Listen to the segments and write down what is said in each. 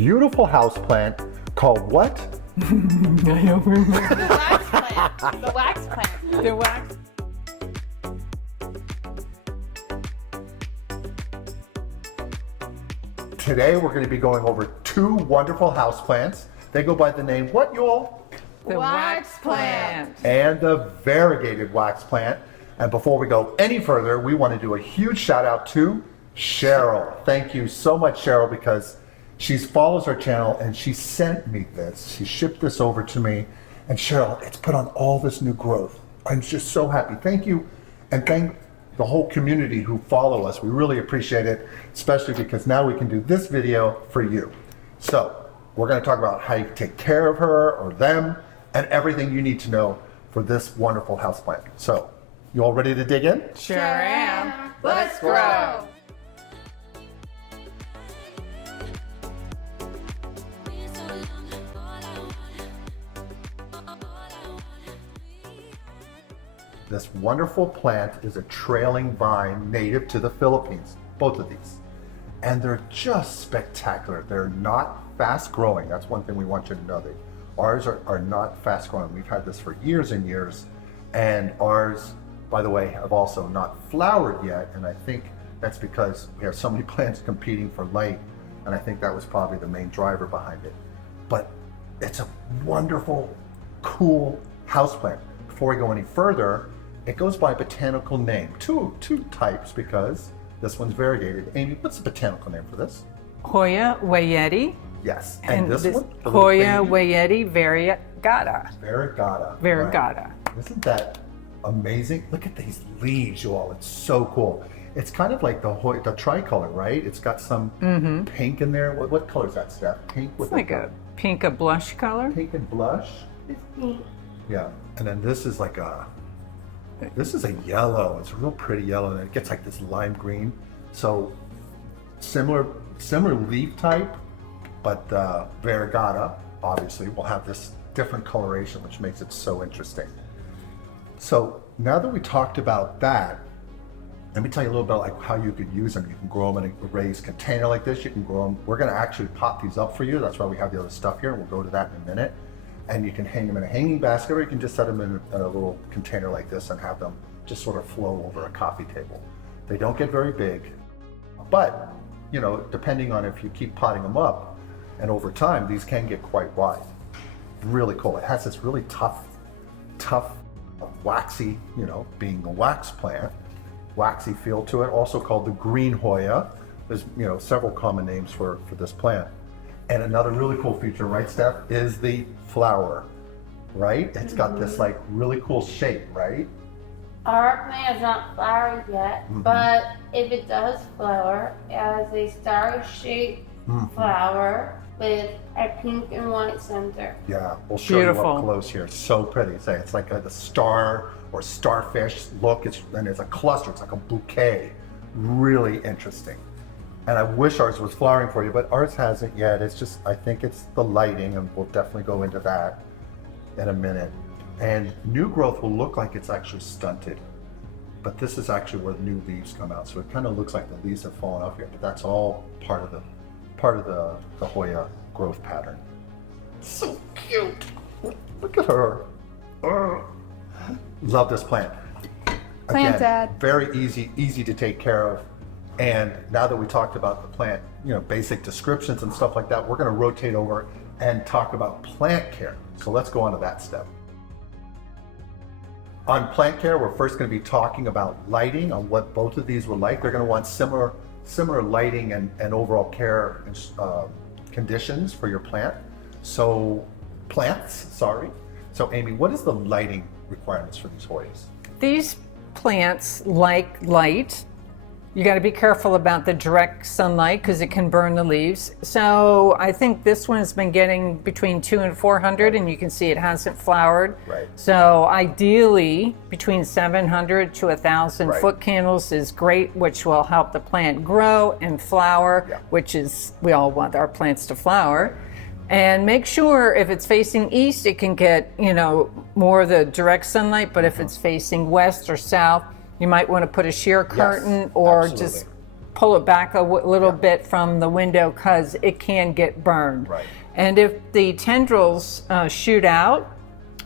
Beautiful houseplant called what? I don't remember. The wax plant. The wax plant. The wax. Today we're going to be going over two wonderful houseplants. They go by the name what, y'all? The wax plant. And the variegated wax plant. And before we go any further, we want to do a huge shout out to Cheryl. Thank you so much, Cheryl, because she follows our channel and she sent me this. She shipped this over to me. And Cheryl, it's put on all this new growth. I'm just so happy. Thank you. And thank the whole community who follow us. We really appreciate it, especially because now we can do this video for you. So we're going to talk about how you take care of her or them and everything you need to know for this wonderful houseplant. So you all ready to dig in? Sure am. Let's grow. This wonderful plant is a trailing vine native to the Philippines, both of these. And they're just spectacular. They're not fast growing. That's one thing we want you to know. Ours are not fast growing. We've had this for years and years. And ours, by the way, have also not flowered yet. And I think that's because we have so many plants competing for light. And I think that was probably the main driver behind it. But it's a wonderful, cool houseplant. Before we go any further, it goes by a botanical name. Two types, because this one's variegated. Amy, what's the botanical name for this? HOYA WAYETI. Yes. And this one? The little HOYA baby? Variegata. Variegata. Variegata. Right. Isn't that amazing? Look at these leaves, you all. It's so cool. It's kind of like the tricolor, right? It's got some pink in there. What color is that, Steph? Pink with It's like a pink, a blush color. pink and blush. It's pink. Yeah. And then this is like this is a yellow. It's a real pretty yellow, and it gets like this lime green. So similar leaf type, but Variegata obviously will have this different coloration, which makes it so interesting. So now that we talked about that, let me tell you a little bit like how you could use them. You can grow them in a raised container like this. You can grow them. We're going to actually pop these up for you. That's why we have the other stuff here. We'll go to that in a minute. And you can hang them in a hanging basket, or you can just set them in a little container like this and have them just sort of flow over a coffee table. They don't get very big, but you know, depending on if you keep potting them up, and over time, these can get quite wide. Really cool. It has this really tough, waxy, you know, being a wax plant, waxy feel to it. Also called the green Hoya. There's several common names for this plant. And another really cool feature, right, Steph, is the flower, right? It's got this like really cool shape, right? Our plant is not flowered yet, but if it does flower, it has a star-shaped flower with a pink and white center. Yeah, we'll show you up close here. So pretty. Say it's like the star or starfish look. And it's a cluster. It's like a bouquet. Really interesting. And I wish ours was flowering for you, but ours hasn't yet. It's just, I think it's the lighting, and we'll definitely go into that in a minute. And new growth will look like it's actually stunted, but this is actually where the new leaves come out. So it kind of looks like the leaves have fallen off here, but that's all part of the Hoya growth pattern. So cute. Look at her. Love this plant. Plant Again, Dad. Very easy to take care of. And now that we talked about the plant, basic descriptions and stuff like that, we're going to rotate over and talk about plant care. So let's go on to that step. On plant care, we're first going to be talking about lighting, on what both of these were like. They're going to want similar lighting and overall care conditions for your plant. So Amy, what is the lighting requirements for these Hoyas? These plants like light. You got to be careful about the direct sunlight because it can burn the leaves. So I think this one has been getting between 200 and 400, and you can see it hasn't flowered. Right. So ideally, between 700 to 1,000 foot candles is great, which will help the plant grow and flower, which is, we all want our plants to flower. And make sure if it's facing east, it can get, more of the direct sunlight, but if it's facing west or south, you might want to put a sheer curtain or just pull it back a little bit from the window because it can get burned. Right. And if the tendrils shoot out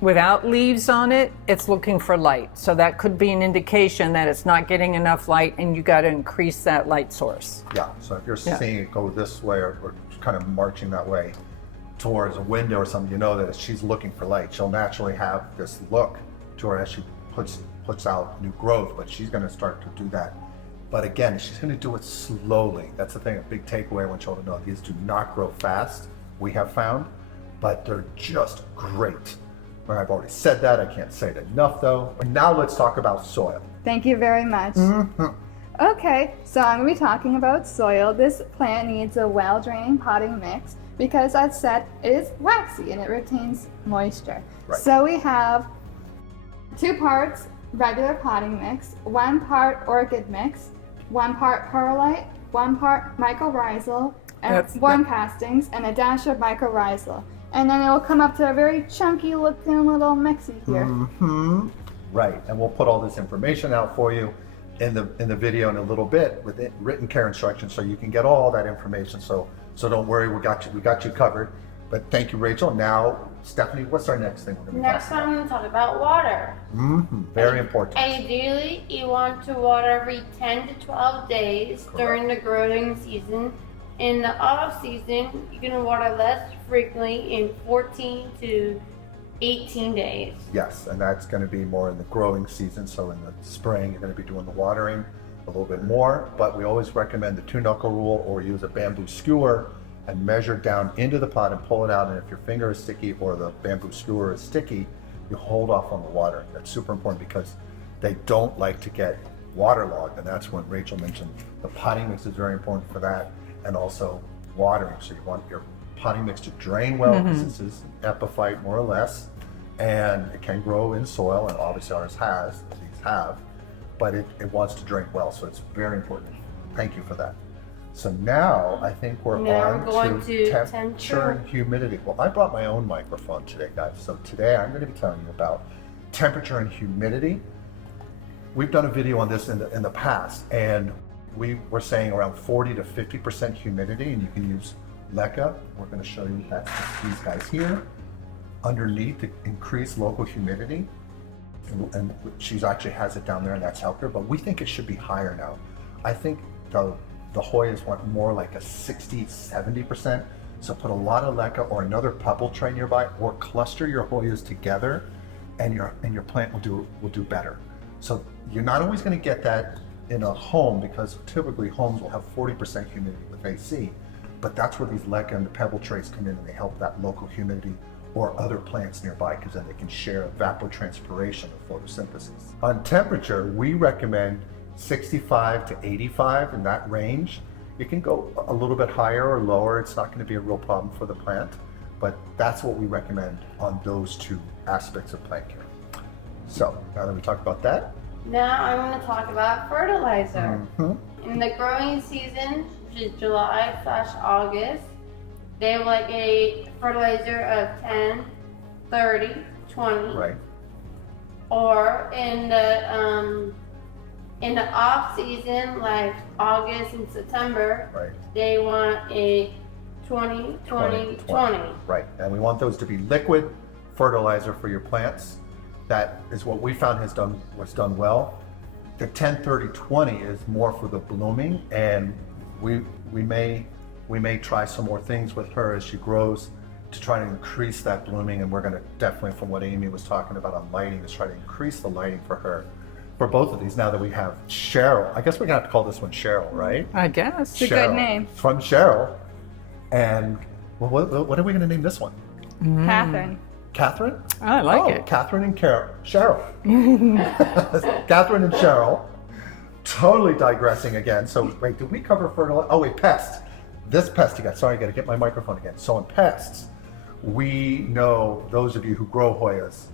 without leaves on it, it's looking for light. So that could be an indication that it's not getting enough light and you got to increase that light source. Yeah, so if you're seeing it go this way or kind of marching that way towards a window or something, you know that she's looking for light. She'll naturally have this look to her as she puts out new growth, but she's going to start to do that. But again, she's going to do it slowly. That's the thing, a big takeaway I want y'all to know. These do not grow fast, we have found, but they're just great. I've already said that, I can't say it enough though. And now let's talk about soil. Thank you very much. Okay, so I'm going to be talking about soil. This plant needs a well-draining potting mix because, as said, it is waxy and it retains moisture. Right. So we have 2 parts regular potting mix, 1 part orchid mix, 1 part perlite, 1 part mycorrhizal, and 1 castings, and a dash of mycorrhizal. And then it will come up to a very chunky looking little mixy here. Right, and we'll put all this information out for you in the video in a little bit with written care instructions, so you can get all that information. So don't worry, we got you covered. But thank you, Rachel. Now, Stephanie, what's our next thing we're going to Next time I'm going to talk about water. Very important. Ideally, you want to water every 10 to 12 days during the growing season. In the off season, you can water less frequently in 14 to 18 days. Yes, and that's going to be more in the growing season. So in the spring, you're going to be doing the watering a little bit more, but we always recommend the 2-knuckle rule, or use a bamboo skewer and measure down into the pot and pull it out. And if your finger is sticky or the bamboo skewer is sticky, you hold off on the water. That's super important because they don't like to get waterlogged. And that's when Rachel mentioned the potting mix is very important for that, and also watering. So you want your potting mix to drain well, because this is an epiphyte more or less, and it can grow in soil, and obviously ours has, these have, but it wants to drain well, so it's very important. Thank you for that. So now I think we're on to temperature and humidity. Well, I brought my own microphone today, guys. So today I'm going to be telling you about temperature and humidity. We've done a video on this in the past, and we were saying around 40 to 50% humidity, and you can use LECA. We're going to show you that's these guys here underneath to increase local humidity. And she actually has it down there, and that's helped her, but we think it should be higher now. I think the Hoyas want more like a 60, 70%. So put a lot of LECA or another pebble tray nearby, or cluster your Hoyas together, and your plant will do better. So you're not always going to get that in a home, because typically homes will have 40% humidity with AC, but that's where these LECA and the pebble trays come in, and they help that local humidity or other plants nearby, because then they can share evapotranspiration or photosynthesis. On temperature, we recommend 65 to 85 in that range. You can go a little bit higher or lower. It's not going to be a real problem for the plant, but that's what we recommend on those 2 aspects of plant care. So now that we talked about that, now I'm going to talk about fertilizer. In the growing season, which is July/August, they have like a fertilizer of 10, 30, 20. right? Or in the off season, like August and September, Right. they want a 20, 20, 20. Right, and we want those to be liquid fertilizer for your plants. That is what we found was done well. The 10, 30, 20 is more for the blooming, and we may try some more things with her as she grows to try to increase that blooming. And we're going to definitely, from what Amy was talking about on lighting, is try to increase the lighting for her for both of these. Now that we have Cheryl, I guess we're going to have to call this one Cheryl, right? I guess. It's a good name. From Cheryl. And well, what are we going to name this one? Catherine. Catherine? I like it. Catherine and Cheryl. Catherine and Cheryl. Totally digressing again. So wait, did we cover fertilizer? Oh wait, pest. This pest again. Sorry, I got to get my microphone again. So on pests, we know, those of you who grow Hoyas,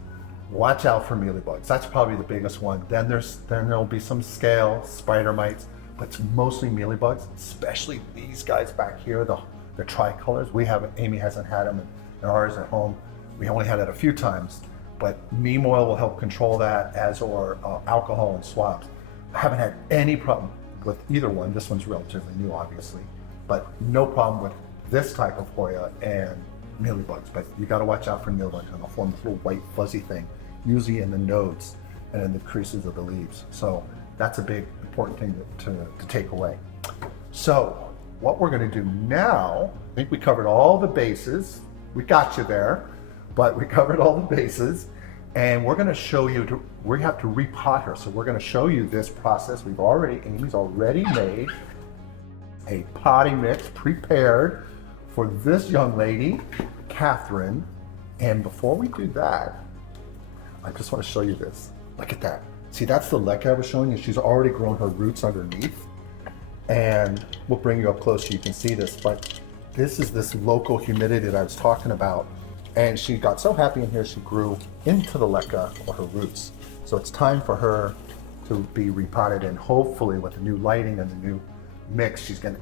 watch out for mealybugs. That's probably the biggest one. Then there'll be some scale, spider mites, but it's mostly mealybugs, especially these guys back here, the tricolors. Amy hasn't had them in ours at home. We only had it a few times, but neem oil will help control that, as or alcohol and swabs. I haven't had any problem with either one. This one's relatively new, obviously, but no problem with this type of Hoya and mealybugs. But you got to watch out for mealybugs, and they'll form this little white fuzzy thing, usually in the nodes and in the creases of the leaves. So that's a big important thing to take away. So what we're going to do now, I think we covered all the bases. We got you there, but we covered all the bases, and we're going to show you, we have to repot her. So we're going to show you this process. Amy's already made a potting mix prepared for this young lady, Catherine. And before we do that, I just want to show you this. Look at that. See, that's the leca I was showing you. She's already grown her roots underneath. And we'll bring you up close so you can see this, but this is this local humidity that I was talking about. And she got so happy in here, she grew into the leca, or her roots. So it's time for her to be repotted, and hopefully with the new lighting and the new mix, she's gonna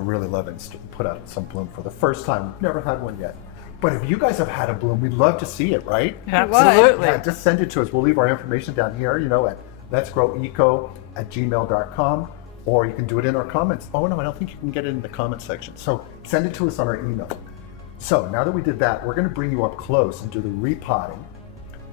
really love it and put out some bloom for the first time. We've never had one yet. But if you guys have had a bloom, we'd love to see it, right? Absolutely. Yeah, just send it to us. We'll leave our information down here, at letsgroweco@gmail.com. Or you can do it in our comments. Oh no, I don't think you can get it in the comment section. So send it to us on our email. So now that we did that, we're gonna bring you up close and do the repotting.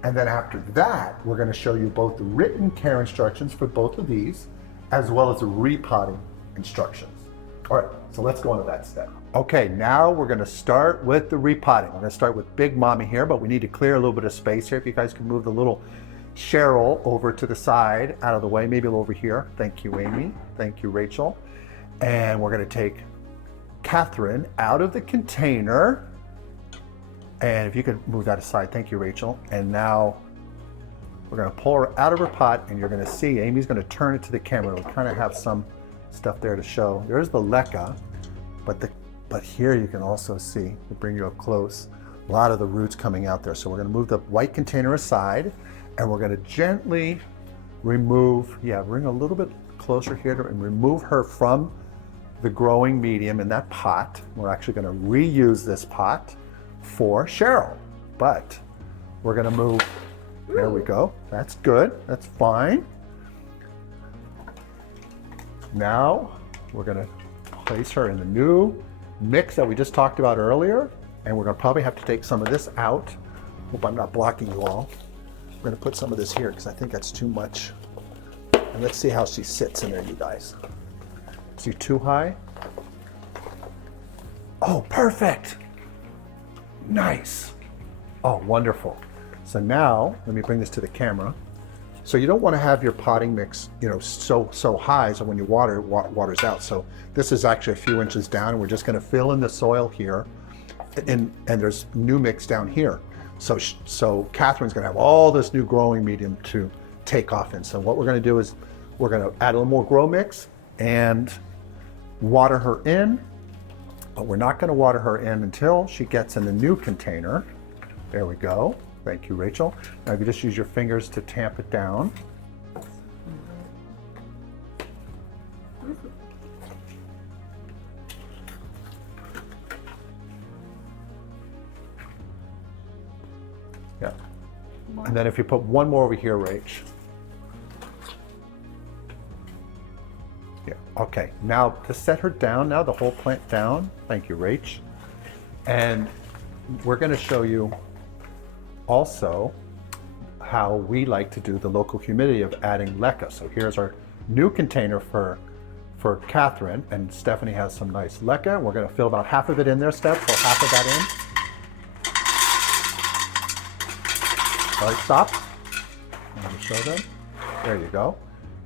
And then after that, we're gonna show you both the written care instructions for both of these, as well as the repotting instructions. All right, so let's go on to that step. Okay, now we're gonna start with the repotting. We're gonna start with Big Mommy here, but we need to clear a little bit of space here. If you guys can move the little Cheryl over to the side, out of the way, maybe over here. Thank you, Amy. Thank you, Rachel. And we're going to take Catherine out of the container. And if you could move that aside, thank you, Rachel. And now we're going to pull her out of her pot, and you're going to see Amy's going to turn it to the camera. We'll kind of have some stuff there to show. There's the leca, but here you can also see, we'll bring you up close, a lot of the roots coming out there. So we're going to move the white container aside. And we're going to gently remove, bring a little bit closer here and remove her from the growing medium in that pot. We're actually going to reuse this pot for Cheryl, but we're going to move, there we go. That's good, that's fine. Now we're going to place her in the new mix that we just talked about earlier, and we're going to probably have to take some of this out. Hope I'm not blocking you all. We're going to put some of this here because I think that's too much. And let's see how she sits in there, you guys. Is she too high? Oh, perfect. Nice. Oh, wonderful. So now, let me bring this to the camera. So you don't want to have your potting mix, so high so when you water, it waters out. So this is actually a few inches down, and we're just going to fill in the soil here. And there's new mix down here. So Catherine's going to have all this new growing medium to take off in. So what we're going to do is we're going to add a little more grow mix and water her in, but we're not going to water her in until she gets in the new container. There we go. Thank you, Rachel. Now if you just use your fingers to tamp it down. Yeah. And then if you put one more over here, Rach. Yeah, okay. Now to set her down, now the whole plant down. Thank you, Rach. And we're going to show you also how we like to do the local humidity of adding leca. So here's our new container for Catherine, and Stephanie has some nice leca. We're going to fill about half of it in there, Steph. Fill half of that in. All right, stop. I'm going to show them. There you go.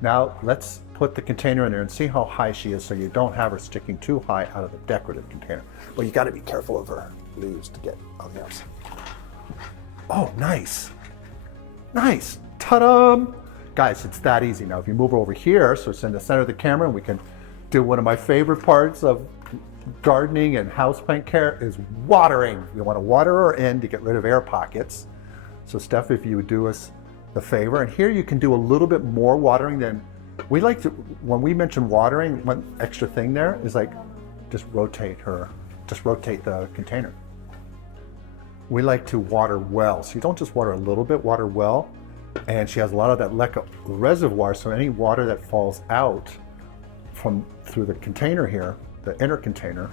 Now let's put the container in there and see how high she is so you don't have her sticking too high out of the decorative container. But you got to be careful of her leaves to get on the outside. Oh, nice. Nice. Ta-da! Guys, it's that easy. Now if you move over here, so it's in the center of the camera, and we can do one of my favorite parts of gardening and houseplant care is watering. You want to water her in to get rid of air pockets. So Steph, if you would do us the favor, and here you can do a little bit more watering than we like to. When we mention watering, one extra thing there is like just rotate the container. We like to water well, so you don't just water a little bit, water well. And she has a lot of that leca reservoir, so any water that falls out through the container here, the inner container,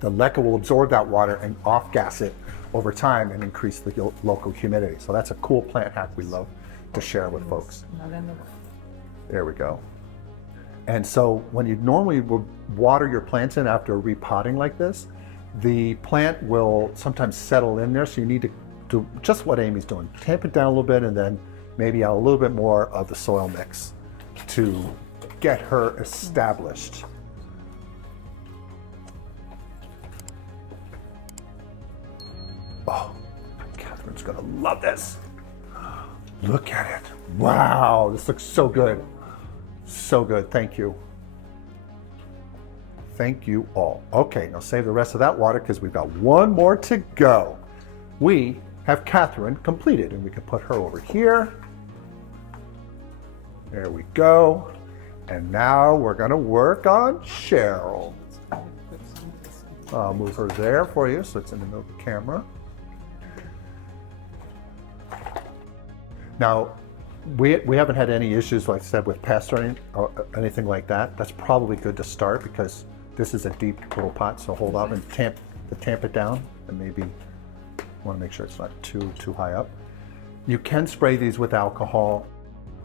the leca will absorb that water and off-gas it over time and increase the local humidity. So that's a cool plant hack we love to share with folks. There we go. And so when you normally would water your plants in after a repotting like this, the plant will sometimes settle in there. So you need to do just what Amy's doing. Tamp it down a little bit and then maybe add a little bit more of the soil mix to get her established. Oh, Catherine's gonna love this. Look at it. Wow, this looks so good. So good, thank you. Thank you all. Okay, now save the rest of that water because we've got one more to go. We have Catherine completed and we can put her over here. There we go. And now we're gonna work on Cheryl. I'll move her there for you so it's in the middle of the camera. Now, we haven't had any issues, like I said, with pests or anything like that. That's probably good to start because this is a deep little pot, so hold off and tamp it down, and maybe want to make sure it's not too high up. You can spray these with alcohol,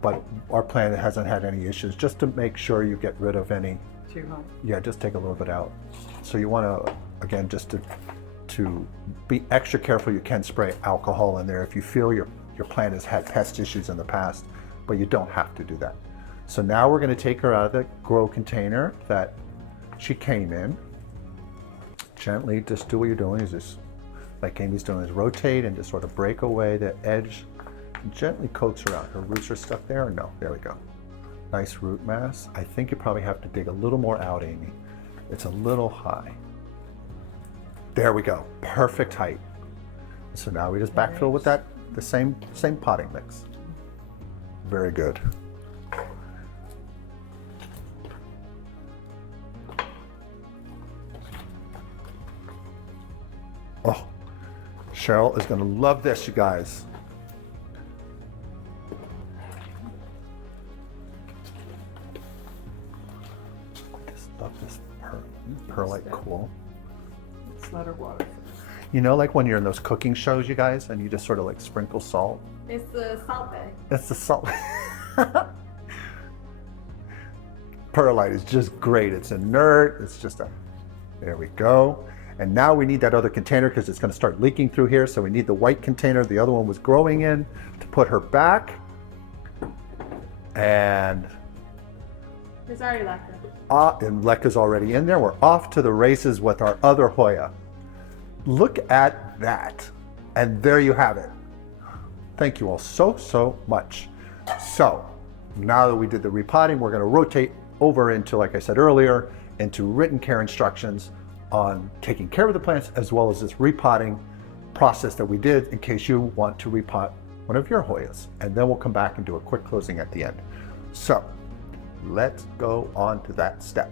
but our plant hasn't had any issues, just to make sure you get rid of any. Too high. Yeah, just take a little bit out. So you want to, again, just to be extra careful, you can spray alcohol in there if you feel your plant has had pest issues in the past, but you don't have to do that. So now we're going to take her out of the grow container that she came in. Gently, just do what you're doing, is just like Amy's doing, is rotate and just sort of break away the edge and gently coax her out. Her roots are stuck there, or no? There we go. Nice root mass. I think you probably have to dig a little more out, Amy. It's a little high. There we go. Perfect height. So now we just backfill with that, the same potting mix. Very good. Oh, Cheryl is going to love this, you guys. I just love this perlite cool. Let's let her water. You know, like when you're in those cooking shows, you guys, and you just sort of like sprinkle salt? It's the salt bag. That's the salt. Perlite is just great. It's inert. It's just there we go. And now we need that other container because it's going to start leaking through here. So we need the white container the other one was growing in to put her back. And There's already leca. And leca's already in there. We're off to the races with our other Hoya. Look at that. And there you have it. Thank you all so much. So now that we did the repotting, we're going to rotate over into, like I said earlier, into written care instructions on taking care of the plants, as well as this repotting process that we did in case you want to repot one of your Hoyas. And then we'll come back and do a quick closing at the end. So let's go on to that step.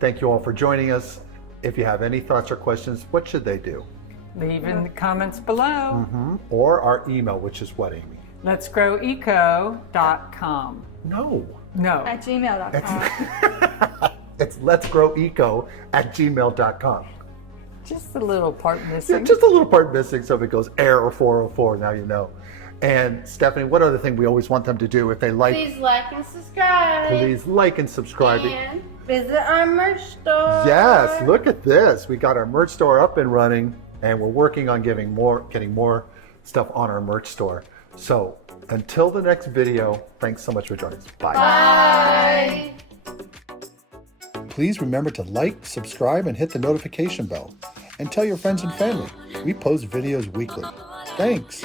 Thank you all for joining us. If you have any thoughts or questions, what should they do? Leave in the comments below. Or our email, which is what, Amy? letsgroweco.com. No. No. At gmail.com. It's letsgroweco@gmail.com. Just a little part Yeah, missing. just a little part missing, so if it goes error 404, now you know. And Stephanie, what other thing we always want them to do if they like? Please like and subscribe. Please like and subscribe. And visit our merch store. Yes, look at this. We got our merch store up and running, and we're working on getting more stuff on our merch store. So until the next video, thanks so much for joining us. Bye. Bye. Please remember to like, subscribe, and hit the notification bell. And tell your friends and family. We post videos weekly. Thanks.